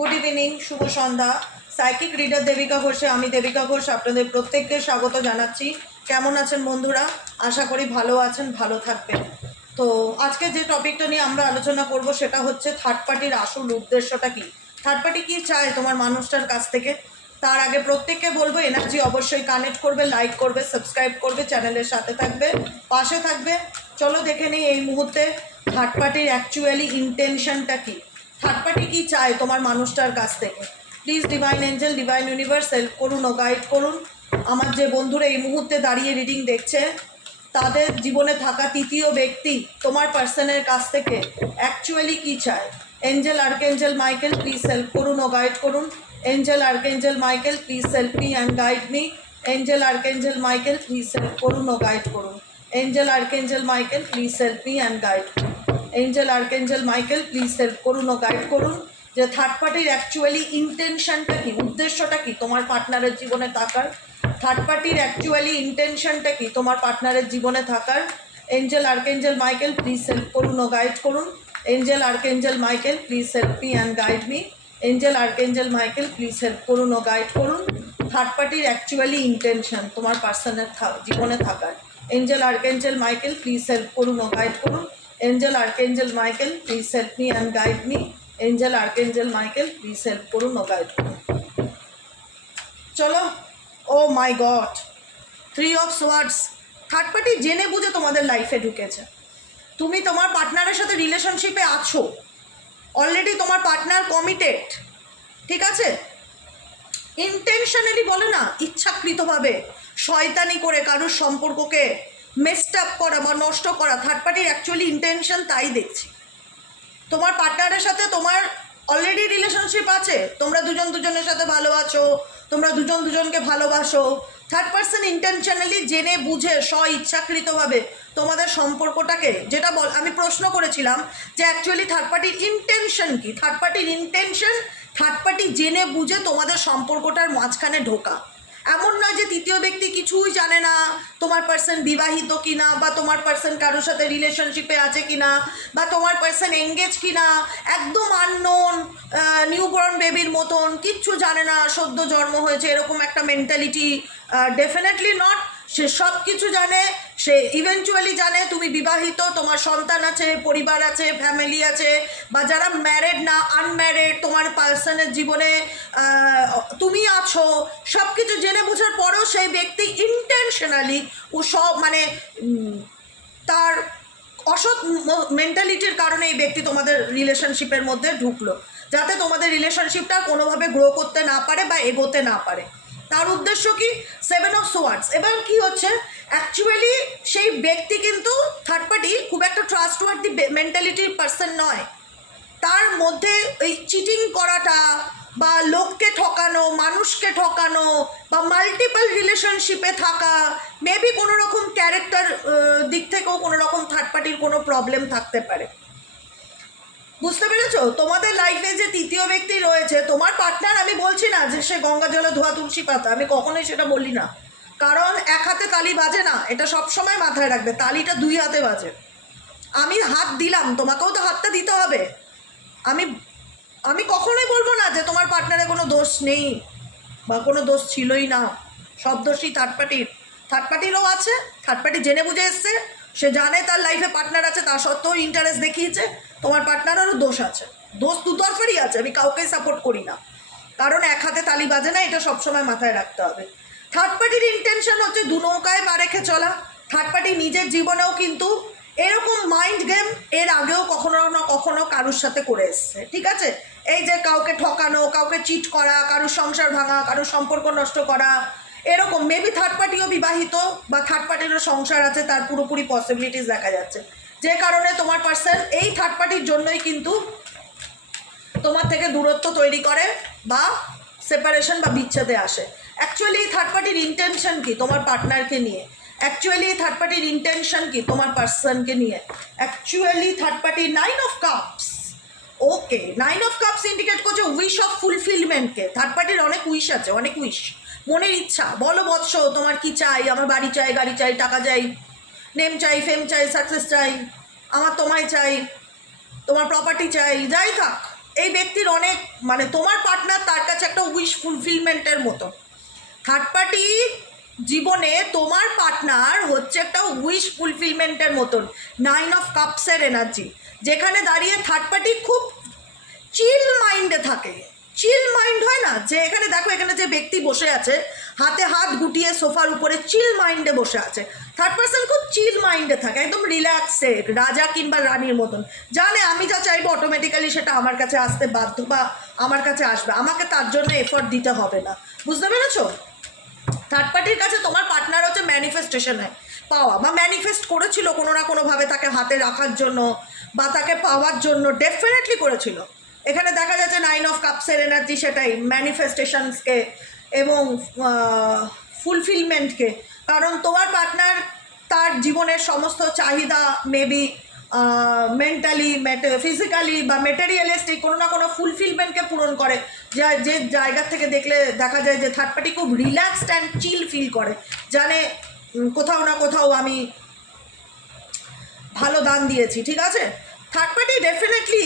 Good evening, শুভ সন্ধ্যা। Psychic reader Devika ঘোষে আমি দেবিকা ঘোষ আপনাদের প্রত্যেককে স্বাগত জানাচ্ছি। কেমন আছেন বন্ধুরা? আশা করি ভালো আছেন, ভালো থাকবেন। তো আজকে যে টপিকটা নিয়ে আমরা আলোচনা করব সেটা হচ্ছে থার্ড পার্টির আসল উদ্দেশ্যটা কি, থার্ড পার্টি কী চায় তোমার মানুষটার কাছ থেকে। তার আগে প্রত্যেককে বলবো এনার্জি অবশ্যই কানেক্ট করবে, লাইক করবে, সাবস্ক্রাইব করবে, চ্যানেলের সাথে থাকবে, পাশে থাকবে। চলো দেখে নিই এই মুহূর্তে থার্ড পার্টির অ্যাকচুয়ালি ইন্টেনশনটা কী, থার্ড পার্টি কী চায় তোমার মানুষটার কাছ থেকে। Please divine Angel, divine universe help করুন ও গাইড করুন। আমার যে বন্ধুরা এই মুহূর্তে দাঁড়িয়ে রিডিং দেখছে তাদের জীবনে থাকা তৃতীয় ব্যক্তি তোমার পার্সনের কাছ থেকে অ্যাকচুয়ালি কী চায়। Angel archangel Michael please help করুন ও গাইড করুন। Angel archangel Michael please help me and guide me. Angel archangel Michael please help করুন ও গাইড করুন। Angel archangel Michael please help me and guide. Angel archangel Michael please help করুন ও guide করুন যে থার্ড পার্টির actually ইন্টেনশনটা কী, উদ্দেশ্যটা কী তোমার পার্টনারের জীবনে থাকার। থার্ড পার্টির অ্যাকচুয়ালি ইন্টেনশনটা কী তোমার পার্টনারের জীবনে থাকার। Angel archangel Michael please help করুন ও গাইড করুন। Angel archangel Michael please help me and guide me. Angel archangel Michael please help করুন ও গাইড করুন থার্ড পার্টির অ্যাকচুয়ালি ইন্টেনশন তোমার পার্সনের জীবনে থাকার। Angel archangel Michael please help করুন ও গাইড করুন। Angel archangel Michael please help me and guide me. Angel archangel Michael please help করুন ও গাইড করুন। চলো, oh my god, 3 of swords. Third party জেনে বুঝে তোমাদের লাইফে ঢুকেছে। তুমি তোমার পার্টনারের সাথে রিলেশনশিপে আছো, অলরেডি তোমার পার্টনার কমিটেড, ঠিক আছে। ইন্টেনশনালি বলে না, ইচ্ছাকৃতভাবে শয়তানি করে কারোর সম্পর্ককে মেসড আপ করা বা নষ্ট করা, থার্ড পার্টির অ্যাকচুয়ালি ইন্টেনশন তাই দেখছি। তোমার পার্টনারের সাথে তোমার অলরেডি রিলেশনশিপ আছে, তোমরা দুজন দুজনের সাথে ভালো আছো, তোমরা দুজন দুজনকে ভালোবাসো। থার্ড পার্সন ইন্টেনশনালি জেনে বুঝে ইচ্ছাকৃতভাবে তোমাদের সম্পর্কটাকে, যেটা আমি প্রশ্ন করেছিলাম যে অ্যাকচুয়ালি থার্ড পার্টির ইন্টেনশন কি। থার্ড পার্টির ইন্টেনশন, থার্ড পার্টি জেনে বুঝে তোমাদের সম্পর্কটার মাঝখানে ঢোকা। এমন নয় যে তৃতীয় ব্যক্তি কিছুই জানে না তোমার পার্সন বিবাহিত কিনা, বা তোমার পার্সন কারোর সাথে রিলেশনশিপে আছে কিনা, বা তোমার পার্সন এঙ্গেজ কিনা, একদম আননোন, নিউবর্ন বেবির মতন, কিচ্ছু জানে না, সদ্য জন্ম হয়েছে এরকম একটা মেন্টালিটি। Definitely not. সে সব কিছু জানে, সে ইভেনচুয়ালি জানে তুমি বিবাহিত, তোমার সন্তান আছে, পরিবার আছে, ফ্যামিলি আছে, বা যারা ম্যারেড না আনম্যারেড তোমার পার্সনের জীবনে তুমি আছো, সব কিছু জেনে বোঝার পরেও সেই ব্যক্তি ইন্টেনশনালি ও সব মানে তার অসৎ মেন্টালিটির কারণে এই ব্যক্তি তোমাদের রিলেশনশিপের মধ্যে ঢুকলো, যাতে তোমাদের রিলেশনশিপটা কোনোভাবে গ্রো করতে না পারে বা এগোতে না পারে। তার উদ্দেশ্য কি? 7 অফ সোয়ার্ডস। এবার কি হচ্ছে, অ্যাকচুয়ালি সেই ব্যক্তি কিন্তু থার্ড পার্টি খুব একটা ট্রাস্টওয়ার্দি মেন্টালিটির পার্সন নয়। তার মধ্যে ওই চিটিং করাটা বা লোককে ঠকানো, মানুষকে ঠকানো, বা মাল্টিপল রিলেশনশিপে থাকা, মেবি কোনো রকম ক্যারেক্টার দিক থেকেও কোনো রকম থার্ড পার্টির কোনো প্রবলেম থাকতে পারে। বুঝতে পেরেছো? তোমাদের লাইফে যে তৃতীয় ব্যক্তি রয়েছে, তোমার পার্টনার, আমি বলছি না যে সে গঙ্গা জলে ধোয়া তুলসী পাতা, আমি কখনোই সেটা বলি না, কারণ এক হাতে তালি বাজে না, এটা সবসময় মাথায় রাখবে, তালিটা 2 হাতে বাজে। আমি হাত দিলাম, তোমাকেও তো হাতটা দিতে হবে। আমি আমি কখনোই বলবো না যে তোমার পার্টনারে কোনো দোষ নেই বা কোনো দোষ ছিলই না, সব দোষই থার্ড পার্টির। থার্ড পার্টিরও আছে, থার্ড পার্টি জেনে বুঝে এসছে, সে জানে তার লাইফে পার্টনার আছে, তা সত্ত্বেও ইন্টারেস্ট দেখিয়েছে। তোমার পার্টনারেরও দোষ আছে, দোষ দুতরফেরই আছে, আমি কাউকেই সাপোর্ট করি না, কারণ এক হাতে তালি বাজে না, এটা সবসময় মাথায় রাখতে হবে। থার্ড পার্টির ইন্টেনশন হচ্ছে দু নৌকায় পা রেখে চলা। থার্ড পার্টি নিজের জীবনেও কিন্তু এরকম মাইন্ড গেম এর আগেও কখনো না কখনো কারোর সাথে করে এসছে, ঠিক আছে। এই যে কাউকে ঠকানো, কাউকে চিট করা, কারোর সংসার ভাঙা, কারোর সম্পর্ক নষ্ট করা, এরকম। মেবি থার্ড পার্টিও বিবাহিত বা থার্ড পার্টিরও সংসার আছে, তার পুরোপুরি পসিবিলিটিস দেখা যাচ্ছে, যে কারণে তোমার পার্সন এই থার্ড পার্টির জন্যই কিন্তু তোমার থেকে দূরত্ব তৈরি করে বা সেপারেশন বা বিচ্ছেদে আসে। অ্যাকচুয়ালি থার্ড পার্টির ইন্টেনশন কি তোমার পার্টনারকে নিয়ে, অ্যাকচুয়ালি থার্ড পার্টির ইন্টেনশন কি তোমার পার্সনকে নিয়ে। Actually third party 9 of cups, okay, 9 of cups indicate করছে উইশ অফ ফুলফিলমেন্টকে। থার্ড পার্টির অনেক উইশ আছে, অনেক উইশ, মনের ইচ্ছা। বলো বৎস, তোমার কি চাই? আমার বাড়ি চাই, গাড়ি চাই, টাকা চাই, নেম চাই, ফেম চাই, সাকসেস চাই, আমার তোমায় চাই, তোমার প্রপার্টি চাই, যাই থাক, এই ব্যক্তির অনেক মানে তোমার পার্টনার তার কাছে একটা উইশ ফুলফিলমেন্টের মতো। থার্ড পার্টি জীবনে তোমার পার্টনার হচ্ছে একটা উইশ ফুলফিলমেন্টের মতন, 9 অফ কাপসের এনার্জি, যেখানে দাঁড়িয়ে থার্ড পার্টি খুব চিল মাইন্ডে থাকে। চিল মাইন্ড হয় না, যে এখানে দেখো এখানে যে ব্যক্তি বসে আছে হাতে হাত গুটিয়ে সোফার উপরে চিল মাইন্ডে বসে আছে, থার্ড পার্সন খুব চিল মাইন্ডে থাকে, একদম রিল্যাক্সে রাজা কিংবা রানীর মতন, জানে আমি যা চাইবো অটোমেটিক্যালি সেটা আমার কাছে আসতে বাধ্য বা আমার কাছে আসবে, আমাকে তার জন্য এফোর্ট দিতে হবে না। বুঝতে পেরেছো? থার্ড পার্টির কাছে তোমার পার্টনার হচ্ছে ম্যানিফেস্টেশনে পাওয়া, বা ম্যানিফেস্ট করেছিল কোনো না কোনোভাবে তাকে হাতে রাখার জন্য বা তাকে পাওয়ার জন্য, ডেফিনেটলি করেছিল। এখানে দেখা যাচ্ছে 9 অফ কাপসের এনার্জি সেটাই ম্যানিফেস্টেশনসকে এবং ফুলফিলমেন্টকে, কারণ তোমার পার্টনার তার জীবনের সমস্ত চাহিদা মেবি মেন্টালি ফিজিক্যালি বা মেটেরিয়ালিস্টিক কোনো না কোনো ফুলফিলমেন্টকে পূরণ করে, যা যে জায়গা থেকে দেখলে দেখা যায় যে থার্ড পার্টি খুব রিল্যাক্সড অ্যান্ড চিল ফিল করে, জানে কোথাও না কোথাও আমি ভালো দান দিয়েছি। ঠিক আছে, থার্ড পার্টি ডেফিনেটলি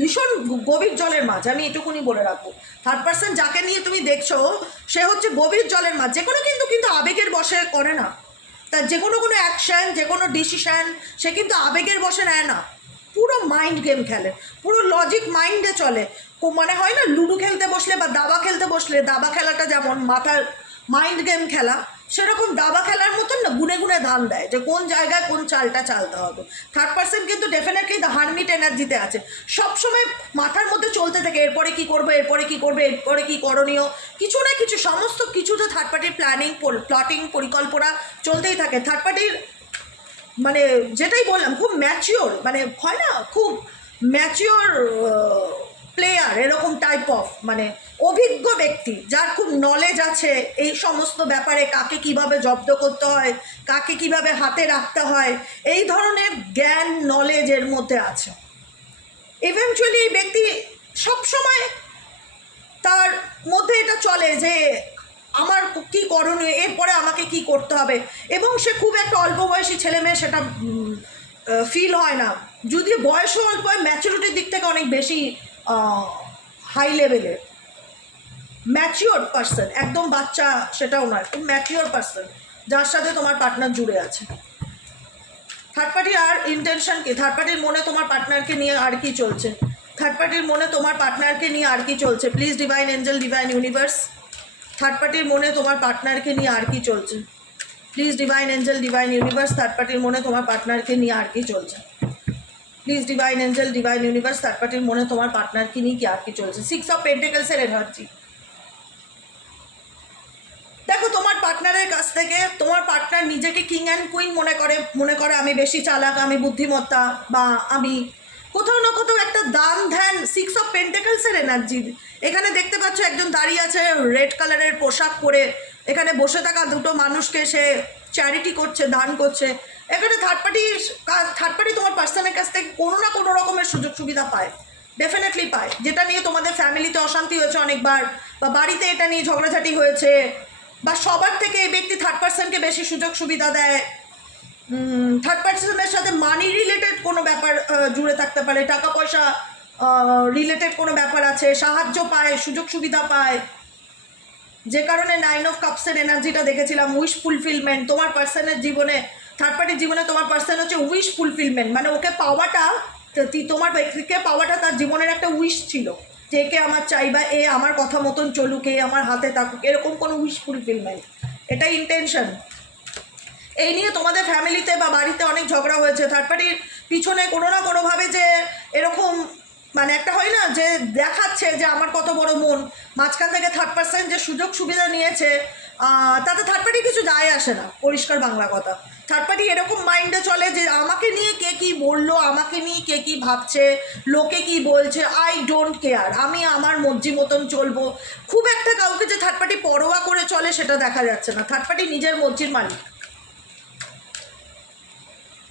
ভীষণ গভীর জলের মাছ, আমি এটুকুনি বলে রাখবো। থার্ড পার্সন যাকে নিয়ে তুমি দেখছো সে হচ্ছে গভীর জলের মাছ, যে কোনো কিন্তু আবেগের বশে করে না, তার যে কোনো অ্যাকশান যে কোনো ডিসিশান সে কিন্তু আবেগের বশে নেয় না, পুরো মাইন্ড গেম খেলে, পুরো লজিক মাইন্ডে চলে। মানে হয় না লুডো খেলতে বসলে বা দাবা খেলতে বসলে, দাবা খেলাটা যেমন মাথার মাইন্ড গেম খেলা, সেরকম দাবা খেলার মতন না গুনে গুনে ধান দেয় যে কোন জায়গায় কোন চালটা চালতে হবে। থার্ড পার্সন কিন্তু ডেফিনেটলি দ্য হারমিট এনার্জিতে আছে, সবসময় মাথার মধ্যে চলতে থাকে এরপরে কি করবে, এরপরে কি করবে, এরপরে কি করণীয়, কিছু না কিছু সমস্ত কিছুতে থার্ড পার্টির প্লটিং পরিকল্পনা চলতেই থাকে। থার্ড পার্টির মানে যেটাই বললাম খুব ম্যাচিওর, মানে হয় না খুব ম্যাচিওর প্লেয়ার, এরকম টাইপ অফ মানে অভিজ্ঞ ব্যক্তি যার খুব নলেজ আছে এই সমস্ত ব্যাপারে, কাকে কিভাবে জব্দ করতে হয়, কাকে কিভাবে হাতে রাখতে হয়, এই ধরনের জ্ঞান নলেজ এর মধ্যে আছে। ইভেনচুয়ালি এই ব্যক্তি সবসময় তার মধ্যে এটা চলে যে আমার কি করণীয়, এরপরে আমাকে কি করতে হবে, এবং সে খুব একটা অল্প বয়সী ছেলে মেয়ে সেটা ফিল হয় না, যদি বয়সও অল্প হয়, ম্যাচুরিটির দিক থেকে অনেক বেশি হাই লেভেলের ম্যাচিওর পার্সন, একদম বাচ্চা সেটাও নয়, খুব ম্যাচিওর পার্সন যার সাথে তোমার পার্টনার জুড়ে আছে। থার্ড পার্টির আর ইন্টেনশন কি? থার্ড পার্টির মনে তোমার পার্টনারকে নিয়ে আর কি চলছে? থার্ড পার্টির মনে তোমার পার্টনারকে নিয়ে আর কি চলছে? Please divine Angel, divine universe, third পার্টির মনে তোমার পার্টনারকে নিয়ে আর কি চলছে? Please divine Angel, divine universe, third পার্টির মনে তোমার পার্টনারকে নিয়ে আর কি চলছে? Please divine Angel, divine universe, third পার্টির মনে তোমার পার্টনারকে নিয়ে কি আর কি চলছে? 6 অফ পেন্টিকলসের এনার্জি। দেখো তোমার পার্টনারের কাছ থেকে তোমার পার্টনার নিজেকে কিং অ্যান্ড কুইন মনে করে আমি বেশি চালাক, আমি বুদ্ধিমত্তা, বা আমি কোথাও না কোথাও একটা দান ধ্যান। 6 অফ পেন্টিকলসের এনার্জি এখানে দেখতে পাচ্ছ, একজন দাঁড়িয়ে আছে রেড কালারের পোশাক পরে, এখানে বসে থাকা দুটো মানুষকে সে চ্যারিটি করছে, দান করছে। এখানে থার্ড পার্টি তোমার পার্সনের কাছ থেকে কোনো না কোনো রকমের সুযোগ সুবিধা পায়, ডেফিনেটলি পায়, যেটা নিয়ে তোমাদের ফ্যামিলিতে অশান্তি হয়েছে অনেকবার, বা বাড়িতে এটা নিয়ে ঝগড়াঝাটি হয়েছে, বা সবার থেকে এই ব্যক্তি থার্ড পার্সনকে বেশি সুযোগ সুবিধা দেয়। থার্ড পার্সনের সাথে মানি রিলেটেড কোনো ব্যাপার জুড়ে থাকতে পারে, টাকা পয়সা রিলেটেড কোনো ব্যাপার আছে, সাহায্য পায়, সুযোগ সুবিধা পায়, যে কারণে 9 অফ কাপসের এনার্জিটা দেখেছিলাম, উইশ ফুলফিলমেন্ট। তোমার পার্সনের জীবনে, থার্ড পার্টির জীবনে তোমার পার্সন হচ্ছে উইশ ফুলফিলমেন্ট, মানে ওকে পাওয়াটা, তোমার ব্যক্তিকে পাওয়াটা তার জীবনের একটা উইশ ছিল, যে একে আমার চাই বা এ আমার কথা মতন চলুক, এ আমার হাতে থাকুক, এরকম কোনো উইশ ফুলফিলমেন্ট, এটা ইন্টেনশন। এই নিয়ে তোমাদের ফ্যামিলিতে বা বাড়িতে অনেক ঝগড়া হয়েছে। থার্ড পার্টির পিছনে কোনো না কোনোভাবে যে এরকম মানে একটা হয় না যে দেখাচ্ছে যে আমার কত বড় মন, মাঝখান থেকে থার্ড পার্সন যে সুযোগ সুবিধা নিয়েছে তাতে থার্ড পার্টি কিছু যায় আসে না, পরিষ্কার বাংলা কথা। থার্ড পার্টি এরকম মাইন্ডে চলে যে আমাকে নিয়ে কে কী বললো, আমাকে নিয়ে কে কী ভাবছে, লোকে কি বলছে, আই ডোন্ট কেয়ার, আমি আমার মর্জি মতন চলবো। খুব একটা কাউকে যে থার্ড পার্টি পরোয়া করে চলে সেটা দেখা যাচ্ছে না, থার্ড পার্টি নিজের মর্জির মালিক।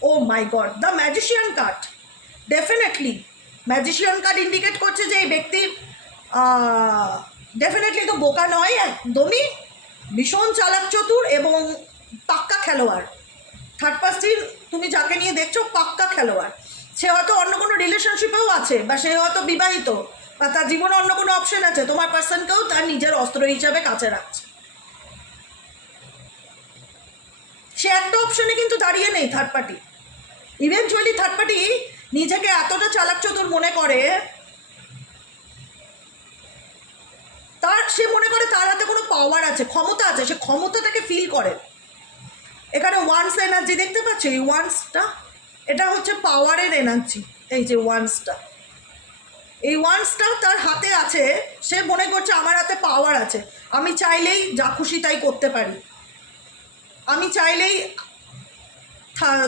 Oh my god, the magician card, definitely magician card indicate করছে যে এই ব্যক্তি ডেফিনেটলি তো বোকা নয়, একদমই ভীষণ চালাক চতুর এবং পাক্কা খেলোয়াড়। থার্ড পার্সন তুমি যাকে নিয়ে দেখছো পাক্কা খেলোয়াড়, সে হয়তো অন্য কোনো রিলেশনশিপেও আছে, বা সে হয়তো বিবাহিত, বা তার জীবনে অন্য কোনো অপশন আছে, তোমার পার্সনকেও তার নিজের অস্ত্র হিসাবে কাছে রাখছে। সে একটা অপশনে কিন্তু দাঁড়িয়ে নেই third party. Eventually third party নিজেকে এতটা চালাক চতুর মনে করে, সে মনে করে তার হাতে কোনো পাওয়ার আছে, ক্ষমতা আছে, সে ক্ষমতাটাকে ফিল করে। এখানে ওয়ান্স এনার্জি দেখতে পাচ্ছ, এই ওয়ান্সটা, এটা হচ্ছে পাওয়ারের এনার্জি। এই যে ওয়ান্সটা, এই ওয়ান্সটা তার হাতে আছে, সে মনে করছে আমার হাতে পাওয়ার আছে, আমি চাইলেই যা খুশি তাই করতে পারি, আমি চাইলেই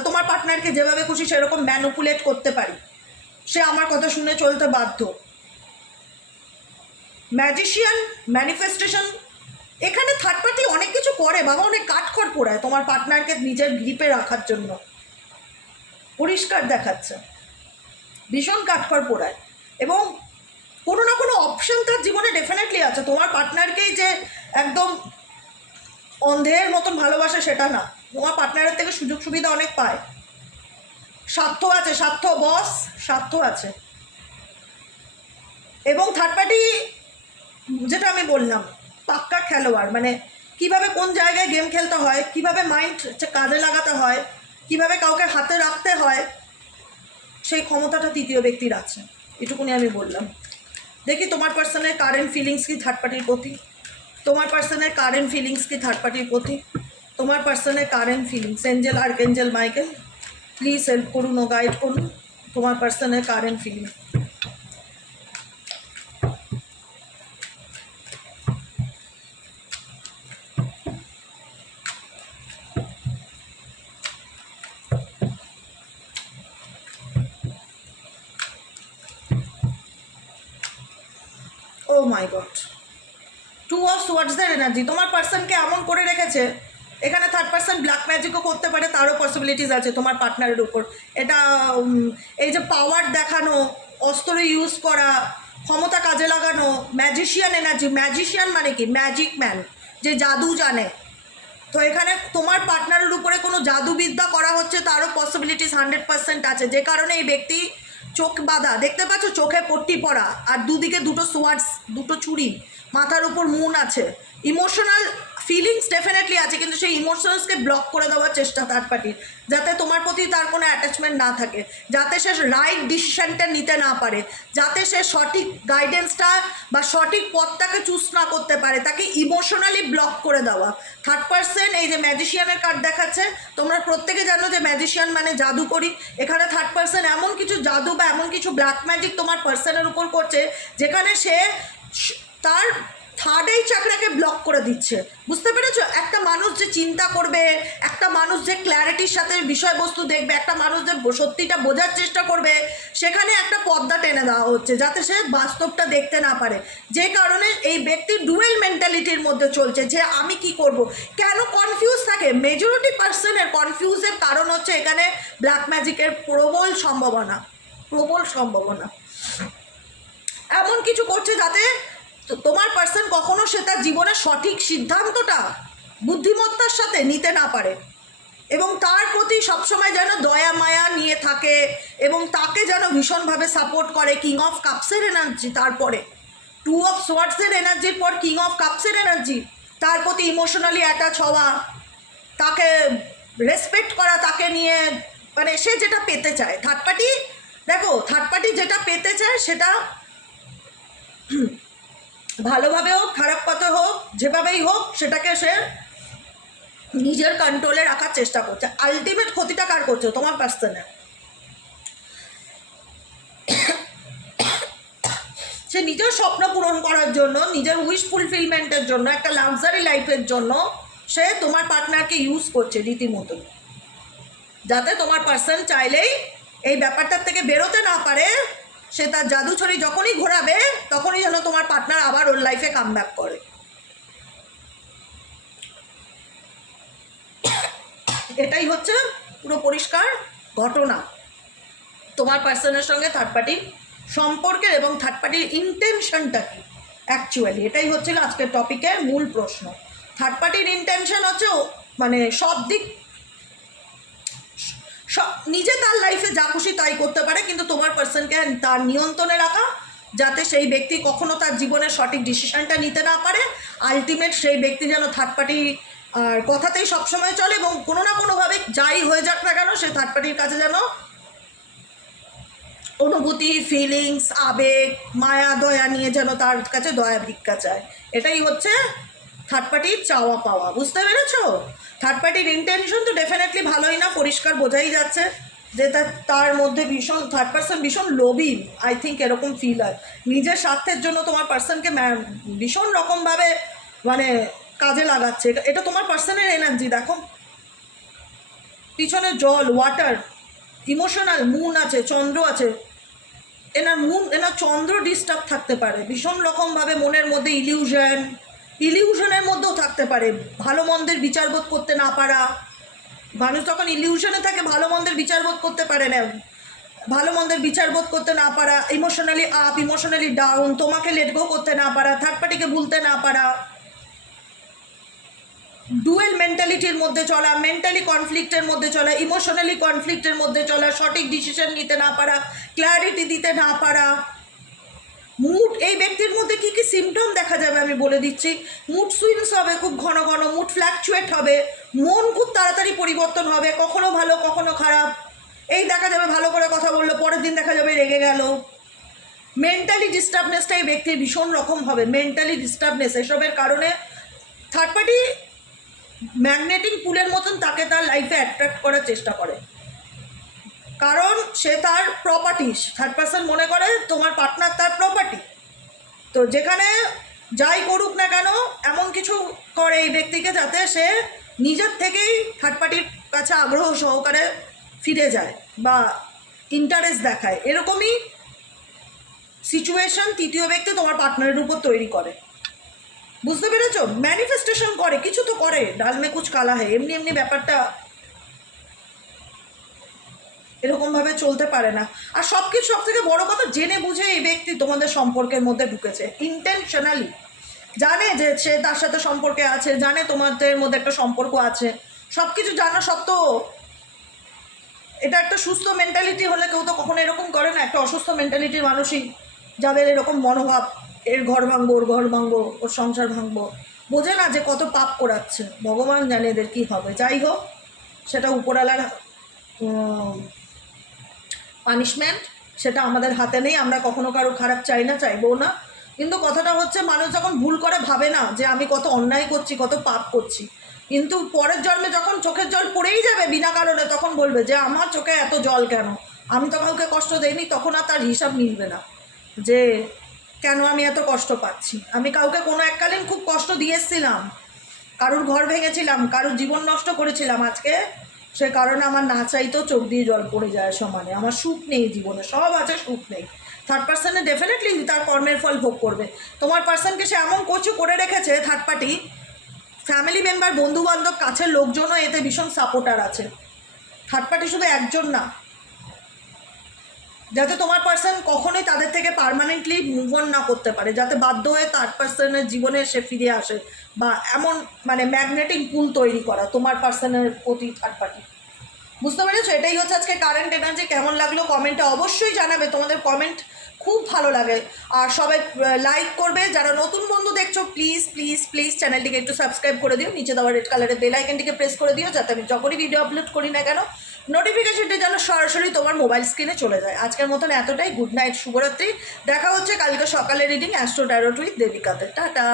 তোমার পার্টনারকে যেভাবে খুশি সেরকম ম্যানিপুলেট করতে পারি, সে আমার কথা শুনে চলতে বাধ্য। ম্যাজিশিয়ান, ম্যানিফেস্টেশন, এখানে থার্ড পার্টি অনেক কিছু করে বাবা, অনেক কাঠখড় পোড়ায় তোমার পার্টনারকে নিজের গ্রিপে রাখার জন্য, পরিষ্কার দেখাচ্ছে, ভীষণ কাঠখড় পোড়ায়। এবং কোনো না কোনো অপশন তার জীবনে ডেফিনেটলি আছে। তোমার পার্টনারকেই যে একদম অন্ধের মতন ভালোবাসে সেটা না, তোমার পার্টনারের থেকে সুযোগ সুবিধা অনেক পায়, স্বার্থ আছে, স্বার্থ বস, স্বার্থ আছে। এবং থার্ড পার্টি, যেটা আমি বললাম, পাক্কা খেলোয়াড়, মানে কিভাবে কোন জায়গায় গেম খেলতে হয়, কিভাবে মাইন্ড কাজে লাগাতে হয়, কিভাবে কাউকে হাতে রাখতে হয়, সেই ক্ষমতাটা তৃতীয় ব্যক্তির আছে, এটুকুনি আমি বললাম। দেখি তোমার পার্সনের কারেন্ট ফিলিংস কি থার্ড পার্টির প্রতি, তোমার পার্সনের কারেন্ট ফিলিংস কি থার্ড পার্টির প্রতি, তোমার পার্সনের current feelings. Angel, archangel Michael, please help করুন ও গাইড করুন তোমার পার্সনের current feelings. Oh my god, two of সোয়ার্ডসের এনার্জি তোমার পার্সনকে এমন করে রেখেছে, এখানে থার্ড পার্সন ব্ল্যাক ম্যাজিকও করতে পারে, তারও পসিবিলিটিস আছে তোমার পার্টনারের উপর। এটা এই যে পাওয়ার দেখানো, অস্ত্র ইউজ করা, ক্ষমতা কাজে লাগানো, ম্যাজিশিয়ান এনার্জি। ম্যাজিশিয়ান মানে কি? ম্যাজিক ম্যান, যে জাদু জানে। তো এখানে তোমার পার্টনারের উপরে কোনো জাদুবিদ্যা করা হচ্ছে, তারও পসিবিলিটিস 100% আছে, যে কারণে এই ব্যক্তি চোখ বাঁধা, দেখতে পাচ্ছ, চোখে পট্টি পরা, আর দুদিকে দুটো সোয়ার্ডস, দুটো ছুরি, মাথার উপর মুন আছে। ইমোশনাল ফিলিংস ডেফিনেটলি আছে, কিন্তু সেই ইমোশনালসকে ব্লক করে দেওয়ার চেষ্টা থার্ড পার্টির, যাতে তোমার প্রতি তার কোনো অ্যাটাচমেন্ট না থাকে, যাতে সে রাইট ডিসিশনটা নিতে না পারে, যাতে সে সঠিক গাইডেন্সটা বা সঠিক পথটাকে চুজ না করতে পারে, তাকে ইমোশনালি ব্লক করে দেওয়া। থার্ড পার্সন, এই যে ম্যাজিশিয়ানের কার্ড দেখাচ্ছে, তোমরা প্রত্যেকে জানো যে ম্যাজিশিয়ান মানে জাদুকরি। এখানে থার্ড পার্সন এমন কিছু জাদু বা এমন কিছু ব্ল্যাক ম্যাজিক তোমার পার্সনের উপর করছে, যেখানে সে তার থার্ড আই চাকরাকে ব্লক করে দিচ্ছে। বুঝতে পেরেছো? একটা মানুষ যে চিন্তা করবে, একটা মানুষ যে ক্ল্যারিটির সাথে বিষয়বস্তু দেখবে, একটা মানুষ যে সত্যিটা বোঝার চেষ্টা করবে, সেখানে একটা পর্দা টেনে দেওয়া হচ্ছে, যাতে সে বাস্তবটা দেখতে না পারে। যে কারণে এই ব্যক্তি ডুয়েল মেন্টালিটির মধ্যে চলছে, যে আমি কি করব, কেন কনফিউজ থাকে। মেজরিটি পার্সনের কনফিউজের কারণ হচ্ছে এখানে ব্ল্যাক ম্যাজিকের প্রবল সম্ভাবনা, প্রবল সম্ভাবনা। এমন কিছু করছে যাতে তোমার পার্সন কখনো সে তার জীবনের সঠিক সিদ্ধান্তটা বুদ্ধিমত্তার সাথে নিতে না পারে, এবং তার প্রতি সবসময় যেন দয়া মায়া নিয়ে থাকে, এবং তাকে যেন ভীষণভাবে সাপোর্ট করে। কিং অফ কাপসের এনার্জি, তারপরে টু অফ সোয়ার্ডসের এনার্জির পর কিং অফ কাপসের এনার্জি, তার প্রতি ইমোশনালি অ্যাটাচ হওয়া, তাকে রেসপেক্ট করা, তাকে নিয়ে, মানে সে যেটা পেতে চায়। থার্ড পার্টি, দেখো, থার্ড পার্টি যেটা পেতে চায় সেটা ভালোভাবে হোক, খারাপ পথে হোক, যেভাবেই হোক, সেটাকে সে নিজের কন্ট্রোলে রাখার চেষ্টা করছে। আলটিমেট ক্ষতিটা কার করছে? তোমার পার্সনের। সে নিজের স্বপ্ন পূরণ করার জন্য, নিজের উইশ ফুলফিলমেন্টের জন্য, একটা লাক্সারি লাইফের জন্য সে তোমার পার্টনারকে ইউজ করছে রীতিমতো, যাতে তোমার পার্সন চাইলেই এই ব্যাপারটার থেকে বেরোতে না পারে। সে তার জাদু ছড়ি যখনই ঘোরাবে, তখনই যেন তোমার পার্টনার আবার ওর লাইফে কাম ব্যাক করে। এটাই হচ্ছে পুরো পরিষ্কার ঘটনা তোমার পার্সনের সঙ্গে থার্ড পার্টির সম্পর্কের, এবং থার্ড পার্টির ইন্টেনশনটা কি অ্যাকচুয়ালি। এটাই হচ্ছিল আজকের টপিকের মূল প্রশ্ন। থার্ড পার্টির ইন্টেনশন হচ্ছে মানে নিজে তার লাইফে যা খুশি তাই করতে পারে, কিন্তু তোমার পার্সনকে তার নিয়ন্ত্রণে রাখা, যাতে সেই ব্যক্তি কখনো তার জীবনের সঠিক ডিসিশনটা নিতে না পারে। আলটিমেট সেই ব্যক্তি যেন থার্ড পার্টি কথাতেই সবসময় চলে, এবং কোনো না কোনোভাবে যাই হয়ে যাক না কেন সে থার্ড পার্টির কাছে যেন অনুভূতি, ফিলিংস, আবেগ, মায়া, দয়া নিয়ে যেন তার কাছে দয়া ভিক্ষা চায়। এটাই হচ্ছে থার্ড পার্টির চাওয়া পাওয়া। বুঝতে পেরেছো? থার্ড পার্টির ইন্টেনশন তো ডেফিনেটলি ভালোই না, পরিষ্কার বোঝাই যাচ্ছে যে তার মধ্যে ভীষণ থার্ড পার্সন ভীষণ লোভী। আই থিঙ্ক এরকম ফিল হয়, নিজের স্বার্থের জন্য তোমার পার্সনকে ভীষণ রকমভাবে মানে কাজে লাগাচ্ছে। এটা তোমার পার্সনের এনার্জি। দেখো পিছনে জল, ওয়াটার, ইমোশনাল, মুন আছে, চন্দ্র আছে। এনার চন্দ্র ডিস্টার্ব থাকতে পারে ভীষণ রকমভাবে, মনের মধ্যে ইলিউশনের মধ্যেও থাকতে পারে। ভালো মন্দের বিচারবোধ করতে না পারা, মানুষ যখন ইলিউশনে থাকে ভালো মন্দের বিচারবোধ করতে পারে না, ভালো মন্দের বিচারবোধ করতে না পারা, ইমোশনালি আপ, ইমোশনালি ডাউন, তোমাকে লেট গো করতে না পারা, থার্ড পার্টিকে ভুলতে না পারা, ডুয়েল মেন্টালিটির মধ্যে চলা, মেন্টালি কনফ্লিক্টের মধ্যে চলা, ইমোশনালি কনফ্লিক্টের মধ্যে চলা, সঠিক ডিসিশন নিতে না পারা, ক্ল্যারিটি দিতে না পারা। মুড, এই ব্যক্তির মধ্যে কী কী সিমটম দেখা যাবে আমি বলে দিচ্ছি। মুড সুইংস হবে খুব ঘন ঘন, মুড ফ্ল্যাকচুয়েট হবে, মন খুব তাড়াতাড়ি পরিবর্তন হবে, কখনো ভালো কখনো খারাপ। এই দেখা যাবে ভালো করে কথা বললো, পরের দিন দেখা যাবে রেগে গেল। মেন্টালি ডিস্টার্বনেসটা এই ব্যক্তির ভীষণ রকম হবে, মেন্টালি ডিস্টার্বনেস। এসবের কারণে থার্ড পার্টি ম্যাগনেটিক পুলের মতন তাকে তার লাইফে অ্যাট্রাক্ট করার চেষ্টা করে, কারণ সে তার প্রপার্টি। থার্ড পার্সন মনে করে তোমার পার্টনার তার প্রপার্টি। তো যেখানে যাই করুক না কেন এমন কিছু করে এই ব্যক্তিকে যাতে সে নিজের থেকেই থার্ড পার্টির কাছে আগ্রহ সহকারে ফিরে যায় বা ইন্টারেস্ট দেখায়। এরকমই সিচুয়েশন তৃতীয় ব্যক্তি তোমার পার্টনারের উপর তৈরি করে। বুঝতে পেরেছো? ম্যানিফেস্টেশন করে, কিছু তো করে, ডাল মে কুছ কালা হয়। এমনি এমনি ব্যাপারটা এরকমভাবে চলতে পারে না। আর সব কিছু, সব থেকে বড়ো কথা, জেনে বুঝে এই ব্যক্তি তোমাদের সম্পর্কের মধ্যে ঢুকেছে, ইন্টেনশনালি জানে যে সে তার সাথে সম্পর্কে আছে, জানে তোমাদের মধ্যে একটা সম্পর্ক আছে, সব কিছু জানা সত্ত্বেও এটা একটা সুস্থ মেন্টালিটি হলে কেউ তো কখনো এরকম করে না। একটা অসুস্থ মেন্টালিটির মানুষই যাদের এরকম মনোভাব, এর ঘর ভাঙবো, ওর ঘর ভাঙবো, ওর সংসার ভাঙবো, বোঝে না যে কত পাপ করাচ্ছে। ভগবান জানে এদের কী হবে। যাই হোক, সেটা উপরওয়ালার পানিশমেন্ট, সেটা আমাদের হাতে নেই। আমরা কখনো কারো খারাপ চাই না, চাইবও না। কিন্তু কথাটা হচ্ছে, মানুষ যখন ভুল করে ভাবে না যে আমি কত অন্যায় করছি, কত পাপ করছি, কিন্তু পরের জন্মে যখন চোখের জল পড়েই যাবে বিনা কারণে, তখন বলবে যে আমার চোখে এত জল কেন, আমি তো কাউকে কষ্ট দেইনি। তখন আর তার হিসাব মিলবে না যে কেন আমি এত কষ্ট পাচ্ছি। আমি কাউকে কোনো এককালীন খুব কষ্ট দিয়ে এসেছিলাম, কারুর ঘর ভেঙেছিলাম, কারুর জীবন নষ্ট করেছিলাম, আজকে সে কারণে আমার না চাইতেও চোখ দিয়ে জল পড়ে যায় সমানে। আমার সুখ নেই জীবনে, সব আছে, সুখ নেই। থার্ড পার্সনে ডেফিনেটলি তার কর্মের ফল ভোগ করবে। তোমার পার্সনকে সে এমন কিছু করে রেখেছে থার্ড পার্টি, ফ্যামিলি মেম্বার, বন্ধুবান্ধব, কাছের লোকজনও এতে ভীষণ সাপোর্টার আছে। থার্ড পার্টি শুধু একজন না, যাতে তোমার পার্সন কখনোই তাদের থেকে পার্মানেন্টলি মুভ অন না করতে পারে, যাতে বাধ্য হয়ে থার্ড পার্সনের জীবনে সে ফিরে আসে, বা এমন মানে ম্যাগনেটিক পুল তৈরি করা তোমার পার্সনের প্রতি থার্ড পার্টি। বুঝতে পেরেছো? এটাই হচ্ছে আজকে কারেন্ট এনার্জি। কেমন লাগলো কমেন্টে অবশ্যই জানাবে, তোমাদের কমেন্ট খুব ভালো লাগে। আর সবাই লাইক করবে, যারা নতুন বন্ধু দেখছো প্লিজ প্লিজ প্লিজ চ্যানেলটিকে একটু সাবস্ক্রাইব করে দিও, নিচে দেওয়া রেড কালারের বেল আইকনটিকে প্রেস করে দিও, যাতে আমি যখনই ভিডিও আপলোড করি না কেন নোটিফিকেশনটি যেন সরাসরি তোমার মোবাইল স্ক্রিনে চলে যায়। আজকের মতন এতটাই, গুড নাইট, শুভরাত্রি। দেখা হচ্ছে কালকে সকালে রিডিং অ্যাস্ট্রো ট্যারোট উইথ দেবিকাতে। টাটা।